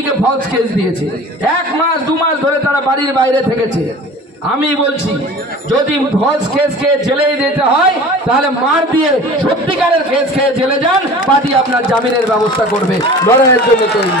কর্মীকে false case দিয়েছে। এক মাস, দু মাস ধরে তারা বাড়ির বাইরে থেকেছে। আমি বলছি, যদি ফলস কেস খেয়ে জেলে যেতে হয়, তাহলে মার দিয়ে সত্যিকারের কেস খেয়ে জেলে যান, পার্টি আপনার জামিনের ব্যবস্থা করবে। লড়াইয়ের জন্য তৈরি।